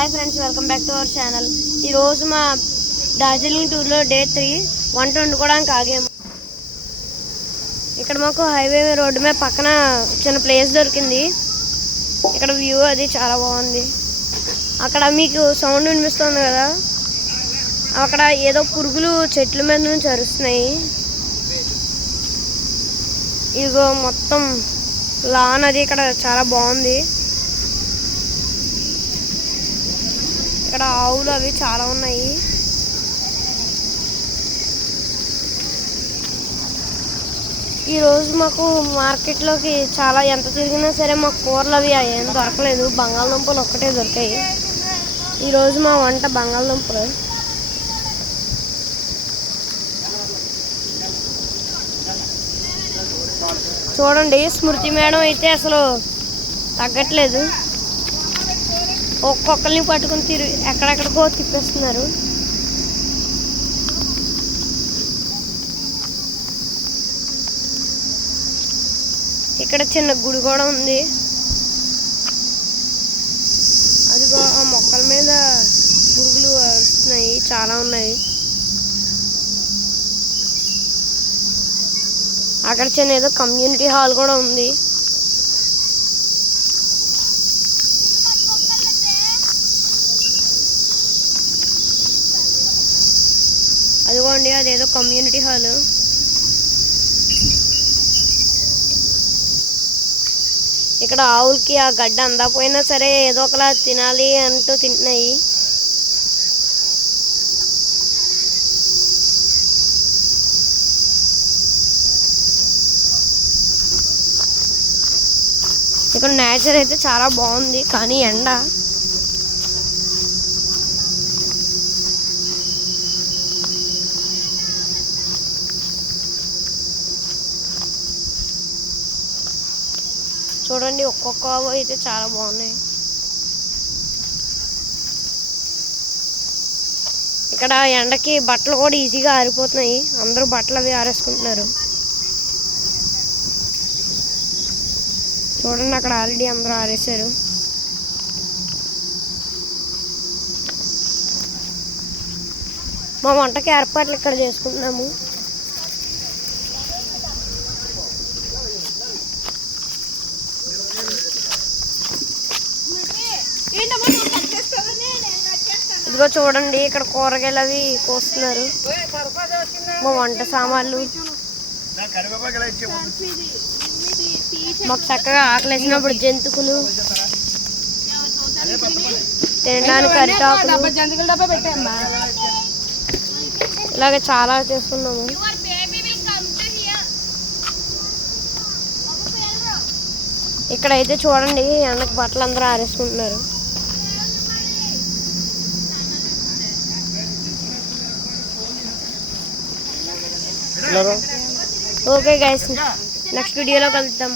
Hi friends, welcome back to our channel. ఈరోజు మా డార్జిలింగ్ టూర్లో డే 3 వంట వండుకోవడానికి ఆగాము. ఇక్కడ మాకు హైవే రోడ్డు మీద పక్కన చిన్న ప్లేస్ దొరికింది. ఇక్కడ వ్యూ అది చాలా బాగుంది. అక్కడ మీకు సౌండ్ వినిపిస్తుంది కదా, అక్కడ ఏదో పురుగులు చెట్ల మీద నుంచి అరుస్తున్నాయి. ఇదిగో మొత్తం లాన్ అది ఇక్కడ చాలా బాగుంది. ఇక్కడ ఆవులు అవి చాలా ఉన్నాయి. ఈరోజు మాకు మార్కెట్లోకి చాలా ఎంత తిరిగినా సరే మాకు కూరలు అవి ఏం దొరకలేదు. బంగాళదుంపలు ఒక్కటే దొరికాయి. ఈరోజు మా వంట బంగాళదుంపలు. చూడండి, స్మృతి మేడం అయితే అసలు తగ్గట్లేదు. ఒక్కొక్కరిని పట్టుకుని ఎక్కడెక్కడికో తిప్పేస్తున్నారు. ఇక్కడ చిన్న గుడి కూడా ఉంది. అదిగో ఆ మొక్కల మీద పురుగులు వస్తున్నాయి, చాలా ఉన్నాయి. అక్కడ చిన్న ఏదో కమ్యూనిటీ హాల్ కూడా ఉంది. అదిగోండి, అదేదో కమ్యూనిటీ హాల్. ఇక్కడ ఆవులకి ఆ గడ్డ అందకపోయినా సరే ఏదో ఒకలా తినాలి అంటూ తింటున్నాయి. ఇక్కడ నేచర్ అయితే చాలా బాగుంది, కానీ ఎండ. చూడండి, ఒక్కొక్క ఆవు అయితే చాలా బాగున్నాయి. ఇక్కడ ఎండకి బట్టలు కూడా ఈజీగా ఆరిపోతున్నాయి. అందరూ బట్టలు అవి ఆరేసుకుంటున్నారు. చూడండి, అక్కడ ఆల్రెడీ అందరూ ఆరేసారు. మా వంటకి ఏర్పాట్లు ఇక్కడ చేసుకుంటున్నాము. ఇదిగో చూడండి, ఇక్కడ కూరగాయలు అవి కోస్తున్నారు. మా వంట సామాన్లు. మాకు చక్కగా ఆకలి వేసినప్పుడు జంతుకులు, తినడానికి అరిటాకులు, ఇలాగ చాలా చేసుకున్నాము. ఇక్కడైతే చూడండి, ఎండకు బట్టలు అందరూ ఆరేసుకుంటున్నారు. ఓకే గైస్, నెక్స్ట్ వీడియోలో కలుద్దాం.